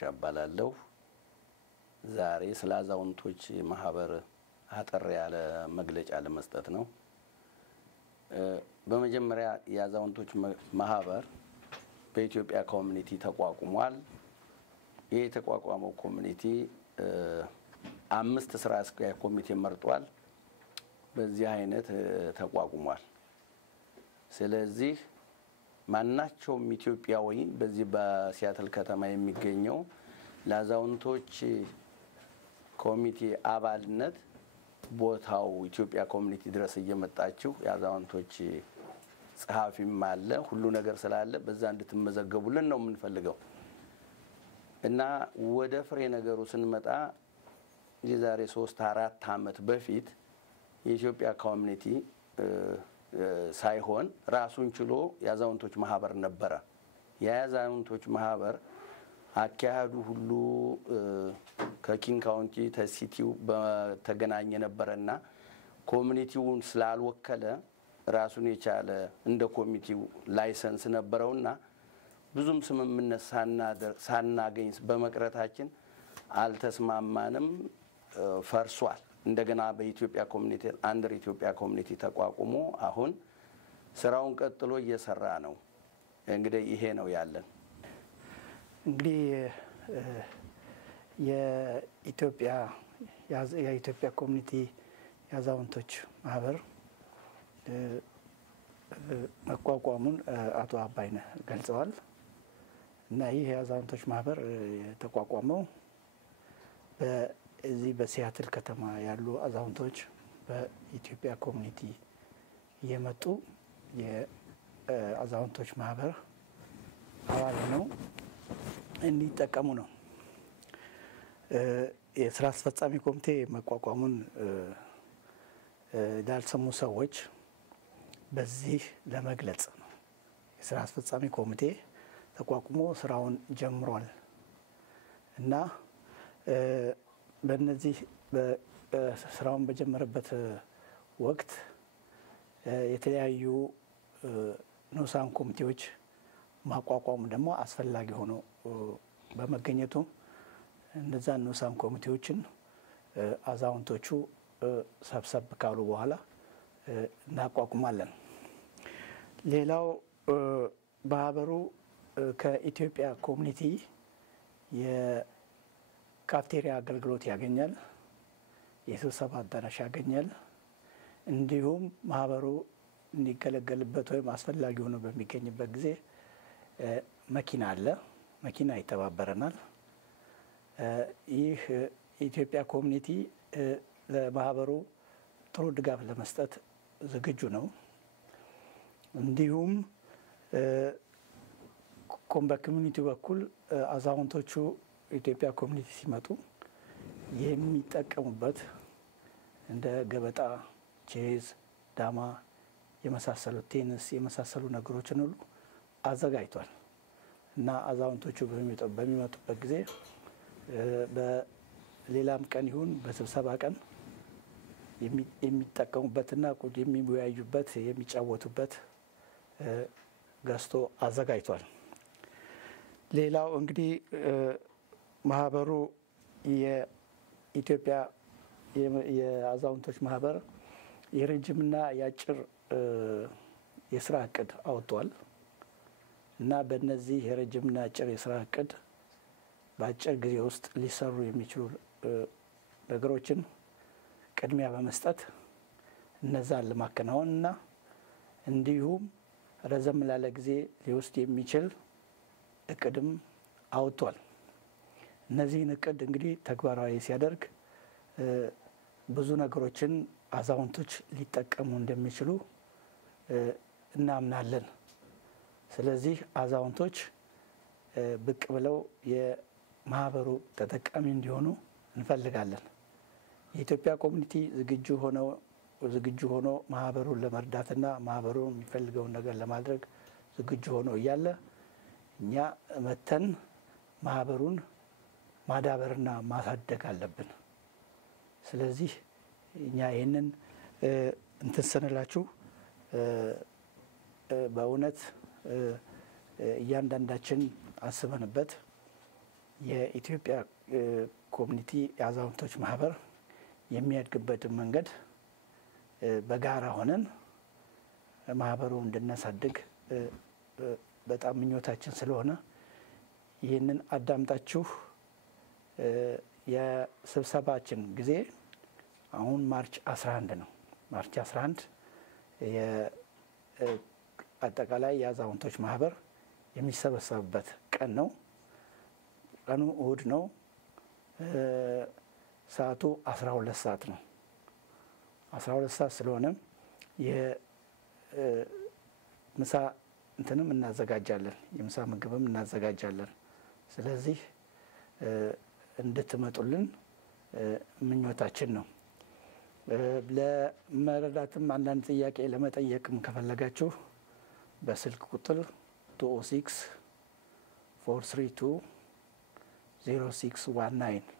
ሻባላለሁ ዛሬ ስለ አዛውንቶች ማህበር አጠር ያለ መግለጫ ለመስጠት ነው። በመጀመሪያ የአዛውንቶች ማህበር በኢትዮጵያ ኮሚኒቲ ተቋቁሟል። ይሄ የተቋቋመው ኮሚኒቲ 5 ስራ አስኪያጅ ኮሚቴ መርጧል። በዚህ አይነት ተቋቁሟል። ስለዚህ ማናቸውም ኢትዮጵያዊ በዚህ በሲያትል ከተማ የሚገኘው ለአዛውንቶች ኮሚቴ አባልነት ቦታው ኢትዮጵያ ኮሚኒቲ ድረስ እየመጣችሁ የአዛውንቶች ጸሐፊም አለ ሁሉ ነገር ስላለ በዛ እንድትመዘገቡልን ነው የምንፈልገው። እና ወደ ፍሬ ነገሩ ስንመጣ የዛሬ 3-4 አመት በፊት የኢትዮጵያ ኮሚኒቲ ሳይሆን ራሱን ችሎ የአዛውንቶች ማህበር ነበረ። የአዛውንቶች ማህበር አካሄዱ ሁሉ ከኪንግ ካውንቲ ተሲቲው በተገናኘ ነበርና ኮሚኒቲውን ስላልወከለ ራሱን የቻለ እንደ ኮሚኒቲው ላይሰንስ ነበርውና ብዙም ስምምነት ሳናገኝ በመቅረታችን አልተስማማንም፣ ፈርሷል። እንደገና በኢትዮጵያ ኮሚኒቲ አንደር ኢትዮጵያ ኮሚኒቲ ተቋቁሞ አሁን ስራውን ቀጥሎ እየሰራ ነው። እንግዲህ ይሄ ነው ያለን። እንግዲህ የኢትዮጵያ ኮሚኒቲ የአዛውንቶች ማህበር መቋቋሙን አቶ አባይነህ ገልጸዋል። እና ይህ የአዛውንቶች ማህበር የተቋቋመው በዚህ በሲያትል ከተማ ያሉ አዛውንቶች በኢትዮጵያ ኮሚኒቲ የመጡ የአዛውንቶች ማህበር አባል ነው እንዲጠቀሙ ነው። የስራ አስፈጻሚ ኮሚቴ መቋቋሙን ዳልሰሙ ሰዎች በዚህ ለመግለጽ ነው። የስራ አስፈጻሚ ኮሚቴ ተቋቁሞ ስራውን ጀምሯል እና በእነዚህ ስራውን በጀመረበት ወቅት የተለያዩ ንዑሳን ኮሚቴዎች ማቋቋም ደግሞ አስፈላጊ ሆኖ በመገኘቱ እነዛ ንዑሳን ኮሚቴዎችን አዛውንቶቹ ሰብሰብ ካሉ በኋላ እናቋቁማለን። ሌላው ማህበሩ ከኢትዮጵያ ኮሚኒቲ የካፍቴሪያ አገልግሎት ያገኛል፣ የስብሰባ አዳራሽ ያገኛል። እንዲሁም ማህበሩ እንዲገለገልበት ወይም አስፈላጊ ሆኖ በሚገኝበት ጊዜ መኪና አለ፣ መኪና ይተባበረናል። ይህ ኢትዮጵያ ኮሚኒቲ ለማህበሩ ጥሩ ድጋፍ ለመስጠት ዝግጁ ነው። እንዲሁም በኮሚኒቲው በኩል አዛውንቶቹ ኢትዮጵያ ኮሚኒቲ ሲመጡ የሚጠቀሙበት እንደ ገበጣ፣ ቼዝ፣ ዳማ የመሳሰሉ ቴኒስ የመሳሰሉ ነገሮችን ሁሉ አዘጋጅቷል እና አዛውንቶቹ በሚመጡበት ጊዜ በሌላም ቀን ይሁን በስብሰባ ቀን የሚጠቀሙበትና የሚወያዩበት የሚጫወቱበት ገዝቶ አዘጋጅቷል። ሌላው እንግዲህ ማህበሩ የኢትዮጵያ የአዛውንቶች ማህበር የረጅምና ያጭር የስራ እቅድ አውጥቷል እና በእነዚህ የረጅምና ያጭር የስራ እቅድ በአጭር ጊዜ ውስጥ ሊሰሩ የሚችሉ ነገሮችን ቅድሚያ በመስጠት እነዛን ለማከናወንና እንዲሁም ረዘም ላለ ጊዜ ሊወስድ የሚችል እቅድም አውጥቷል። እነዚህን እቅድ እንግዲህ ተግባራዊ ሲያደርግ ብዙ ነገሮችን አዛውንቶች ሊጠቀሙ እንደሚችሉ እናምናለን። ስለዚህ አዛውንቶች ብቅ ብለው የማህበሩ ተጠቃሚ እንዲሆኑ እንፈልጋለን። የኢትዮጵያ ኮሚኒቲ ዝግጁ ሆኖ ማህበሩን ለመርዳትና ማህበሩ የሚፈልገውን ነገር ለማድረግ ዝግጁ ሆኖ እያለ እኛ መተን ማህበሩን ማዳበርና ማሳደግ አለብን። ስለዚህ እኛ ይሄንን እንትሰነላችሁ በእውነት እያንዳንዳችን አስበንበት የኢትዮጵያ ኮሚኒቲ የአዛውንቶች ማህበር የሚያድግበትን መንገድ በጋራ ሆነን ማህበሩ እንድናሳድግ በጣም ምኞታችን ስለሆነ ይህንን አዳምጣችሁ የስብሰባችን ጊዜ አሁን ማርች 11 ነው። ማርች 11 የአጠቃላይ የአዛውንቶች ማህበር የሚሰበሰብበት ቀን ነው። ቀኑ እሁድ ነው። ሰዓቱ 12 ሰዓት ነው። 12 ሰዓት ስለሆነ የምሳ እንትንም እናዘጋጃለን፣ የምሳ ምግብም እናዘጋጃለን። ስለዚህ እንድትመጡልን ምኞታችን ነው። ለመረዳትም አንዳንድ ጥያቄ ለመጠየቅም ከፈለጋችሁ በስልክ ቁጥር 206 432 0619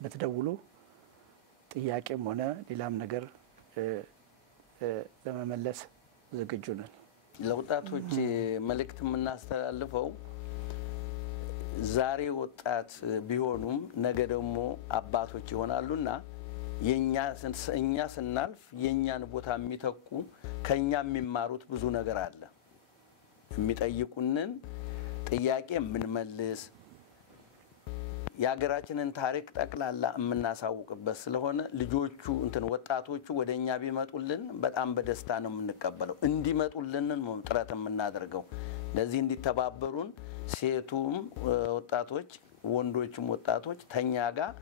ብትደውሉ ጥያቄም ሆነ ሌላም ነገር ለመመለስ ዝግጁ ነን። ለወጣቶች መልእክት የምናስተላልፈው ዛሬ ወጣት ቢሆኑም ነገ ደግሞ አባቶች ይሆናሉና እኛ ስናልፍ የኛን ቦታ የሚተኩ ከኛ የሚማሩት ብዙ ነገር አለ። የሚጠይቁንን ጥያቄ የምንመልስ የሀገራችንን ታሪክ ጠቅላላ የምናሳውቅበት ስለሆነ ልጆቹ ወጣቶቹ ወደኛ ቢመጡልን በጣም በደስታ ነው የምንቀበለው። እንዲመጡልን ነው ጥረት የምናደርገው። ለዚህ እንዲተባበሩን ሴቱም ወጣቶች ወንዶችም ወጣቶች ተኛ ጋር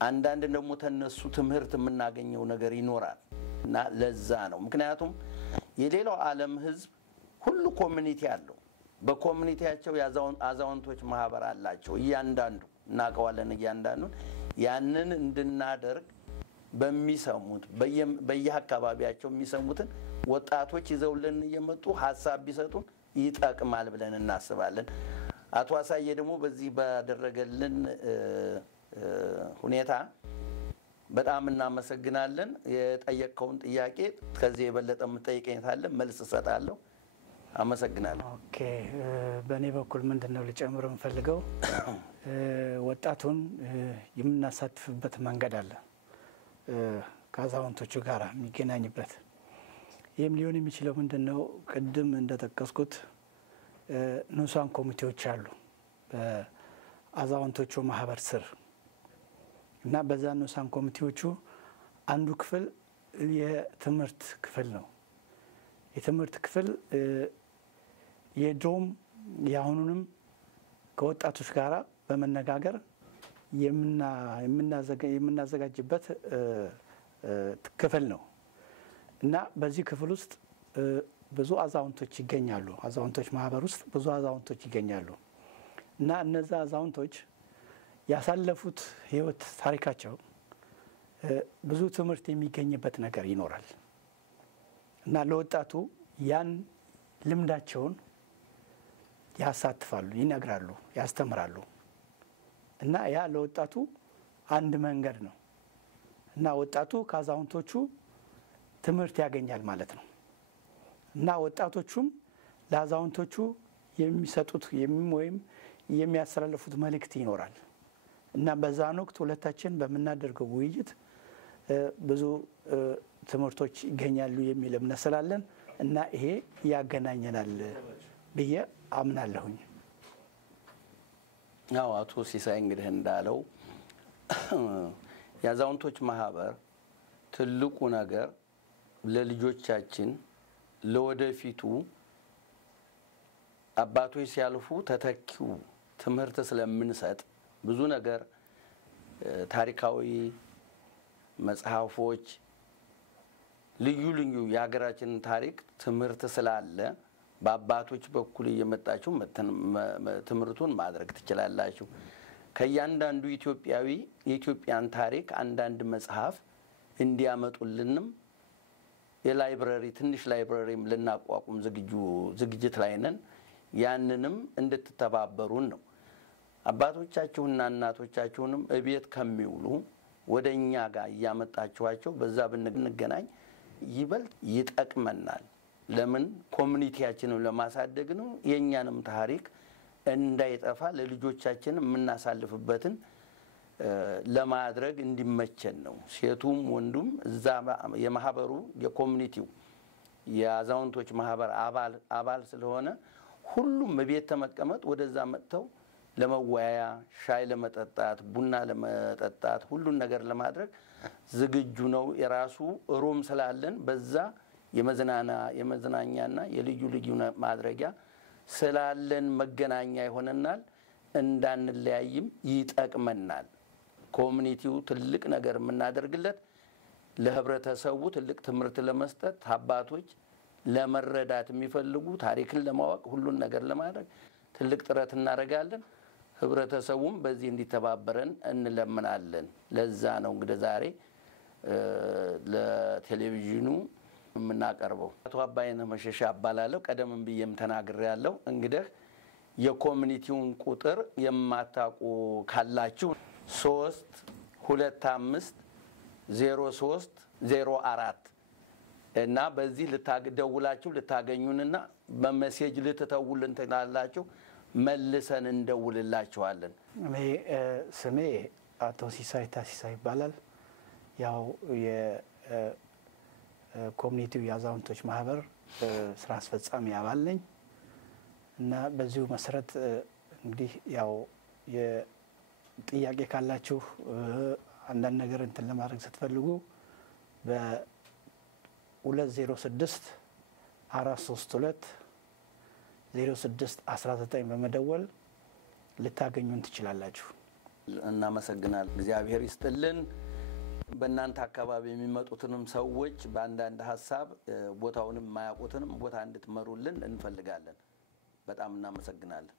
አንዳንድ ደግሞ ተነሱ ትምህርት የምናገኘው ነገር ይኖራል እና ለዛ ነው። ምክንያቱም የሌላው ዓለም ህዝብ ሁሉ ኮሚኒቲ አለው። በኮሚኒቲያቸው አዛውንቶች ማህበር አላቸው። እያንዳንዱ እናቀዋለን። እያንዳንዱ ያንን እንድናደርግ በሚሰሙት በየአካባቢያቸው የሚሰሙትን ወጣቶች ይዘውልን እየመጡ ሐሳብ ቢሰጡን ይጠቅማል ብለን እናስባለን። አቶ አሳየ ደግሞ በዚህ ባደረገልን ሁኔታ በጣም እናመሰግናለን። የጠየቀውን ጥያቄ ከዚህ የበለጠ የምትጠይቀኝ ካለ መልስ እሰጣለሁ። አመሰግናለሁ። ኦኬ፣ በእኔ በኩል ምንድነው ልጨምር የምፈልገው ወጣቱን የምናሳትፍበት መንገድ አለ ከአዛውንቶቹ ጋር የሚገናኝበት። ይህም ሊሆን የሚችለው ምንድነው ቅድም እንደጠቀስኩት ንዑሳን ኮሚቴዎች አሉ በአዛውንቶቹ ማህበር ስር እና በዛ ንዑሳን ኮሚቴዎቹ አንዱ ክፍል የትምህርት ክፍል ነው። የትምህርት ክፍል የድሮም የአሁኑንም ከወጣቶች ጋር በመነጋገር የምናዘጋጅበት ክፍል ነው እና በዚህ ክፍል ውስጥ ብዙ አዛውንቶች ይገኛሉ። አዛውንቶች ማህበር ውስጥ ብዙ አዛውንቶች ይገኛሉ እና እነዛ አዛውንቶች ያሳለፉት ህይወት ታሪካቸው ብዙ ትምህርት የሚገኝበት ነገር ይኖራል እና ለወጣቱ ያን ልምዳቸውን ያሳትፋሉ፣ ይነግራሉ፣ ያስተምራሉ እና ያ ለወጣቱ አንድ መንገድ ነው እና ወጣቱ ከአዛውንቶቹ ትምህርት ያገኛል ማለት ነው እና ወጣቶቹም ለአዛውንቶቹ የሚሰጡት ወይም የሚያስተላልፉት መልእክት ይኖራል እና በዛን ወቅት ሁለታችን በምናደርገው ውይይት ብዙ ትምህርቶች ይገኛሉ የሚል እምነት ስላለን እና ይሄ ያገናኘናል ብዬ አምናለሁኝ። ያው አቶ ሲሳይ እንግዲህ እንዳለው የአዛውንቶች ማህበር ትልቁ ነገር ለልጆቻችን ለወደፊቱ አባቶች ሲያልፉ ተተኪው ትምህርት ስለምንሰጥ ብዙ ነገር ታሪካዊ መጽሐፎች ልዩ ልዩ የሀገራችን ታሪክ ትምህርት ስላለ በአባቶች በኩል እየመጣችሁ ትምህርቱን ማድረግ ትችላላችሁ። ከያንዳንዱ ኢትዮጵያዊ የኢትዮጵያን ታሪክ አንዳንድ መጽሐፍ እንዲያመጡልንም የላይብረሪ ትንሽ ላይብረሪም ልናቋቁም ዝግጅት ላይ ነን። ያንንም እንድትተባበሩን ነው። አባቶቻችሁና እናቶቻችሁንም እቤት ከሚውሉ ወደኛ ጋር ያመጣችኋቸው በዛ ብንገናኝ ይበልጥ ይጠቅመናል። ለምን ኮሚኒቲያችንን ለማሳደግ ነው። የኛንም ታሪክ እንዳይጠፋ ለልጆቻችን የምናሳልፍበትን ለማድረግ እንዲመቸን ነው። ሴቱም ወንዱም እዛ የማህበሩ የኮሚኒቲው የአዛውንቶች ማህበር አባል ስለሆነ ሁሉም በቤት ተመቀመጥ ወደዛ መጥተው ለመወያያ ሻይ ለመጠጣት ቡና ለመጠጣት ሁሉን ነገር ለማድረግ ዝግጁ ነው። የራሱ ሩም ስላለን በዛ የመዝናኛና የልዩ ልዩ ማድረጊያ ስላለን መገናኛ ይሆነናል። እንዳንለያይም ይጠቅመናል። ኮሚኒቲው ትልቅ ነገር የምናደርግለት ለህብረተሰቡ ትልቅ ትምህርት ለመስጠት አባቶች ለመረዳት የሚፈልጉ ታሪክን ለማወቅ ሁሉን ነገር ለማድረግ ትልቅ ጥረት እናደርጋለን። ህብረተሰቡም በዚህ እንዲተባበረን እንለምናለን። ለዛ ነው እንግዲህ ዛሬ ለቴሌቪዥኑ የምናቀርበው። አቶ አባይነህ መሸሻ እባላለሁ። ቀደም ብዬም ተናግሬያለሁ። እንግዲህ የኮሚኒቲውን ቁጥር የማታውቁ ካላችሁ 3250304 እና በዚህ ልታደውላችሁ ልታገኙንና በሜሴጅ ልትተውልን ትላላችሁ። መልሰን እንደውልላችኋለን። እኔ ስሜ አቶ ሲሳይ ታሲሳ ይባላል። ያው የኮሚኒቲው የአዛውንቶች ማህበር ስራ አስፈጻሚ አባል ነኝ እና በዚሁ መሰረት እንግዲህ ያው የጥያቄ ካላችሁ አንዳንድ ነገር እንትን ለማድረግ ስትፈልጉ በ206 432 0619 በመደወል ልታገኙን ትችላላችሁ። እናመሰግናለን። እግዚአብሔር ይስጥልን። በእናንተ አካባቢ የሚመጡትንም ሰዎች በአንዳንድ ሀሳብ ቦታውንም ማያውቁትንም ቦታ እንድትመሩልን እንፈልጋለን። በጣም እናመሰግናለን።